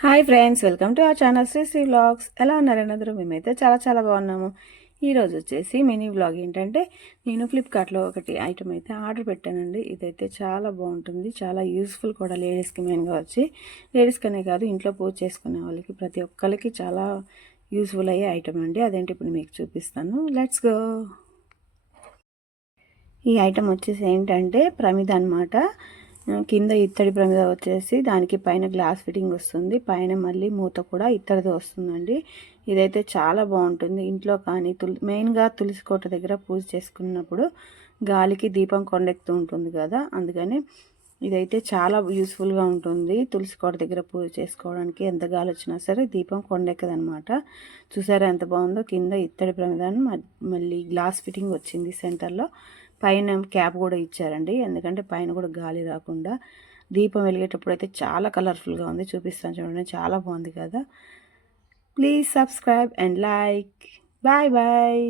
Hi friends, welcome to our channel Sri vlogs. ఎలా ఉన్నారండి అందరూ? మేమైతే చాలా చాలా బాగున్నాము. ఈరోజు వచ్చేసి మినీ వ్లాగ్ ఏంటంటే, నేను ఫ్లిప్కార్ట్లో ఒకటి ఐటమ్ అయితే ఆర్డర్ పెట్టానండి. ఇదైతే చాలా బాగుంటుంది, చాలా యూస్ఫుల్ కూడా లేడీస్కి. మెయిన్గా వచ్చి లేడీస్కనే కాదు, ఇంట్లో పూజ చేసుకునే వాళ్ళకి ప్రతి ఒక్కరికి చాలా యూస్ఫుల్ అయ్యే ఐటమ్ అండి. అదేంటి ఇప్పుడు మీకు చూపిస్తాను. Let's go. ఈ ఐటమ్ వచ్చేసి ఏంటంటే ప్రమిద అనమాట. కింద ఇత్తడి ప్రమిద వచ్చేసి దానికి పైన గ్లాస్ ఫిట్టింగ్ వస్తుంది. పైన మళ్ళీ మూత కూడా ఇత్తడిది వస్తుందండి. ఇదైతే చాలా బాగుంటుంది. ఇంట్లో కానీ మెయిన్గా తులసి కోట దగ్గర పూజ చేసుకున్నప్పుడు గాలికి దీపం కొండెక్కుతూ ఉంటుంది కదా, అందుకని ఇదైతే చాలా యూస్ఫుల్గా ఉంటుంది. తులసి కోట దగ్గర పూజ చేసుకోవడానికి ఎంత గాలి వచ్చినా సరే దీపం కొండెక్కదనమాట. చూసారా ఎంత బాగుందో? కింద ఇత్తడి ప్రమిదాన్ని మళ్ళీ గ్లాస్ ఫిట్టింగ్ వచ్చింది సెంటర్లో. పైన క్యాప్ కూడా ఇచ్చారండి, ఎందుకంటే పైన కూడా గాలి రాకుండా. దీపం వెలిగేటప్పుడు అయితే చాలా కలర్ఫుల్గా ఉంది. చూపిస్తాను చూడండి, చాలా బాగుంది కదా. Please subscribe and like. Bye bye.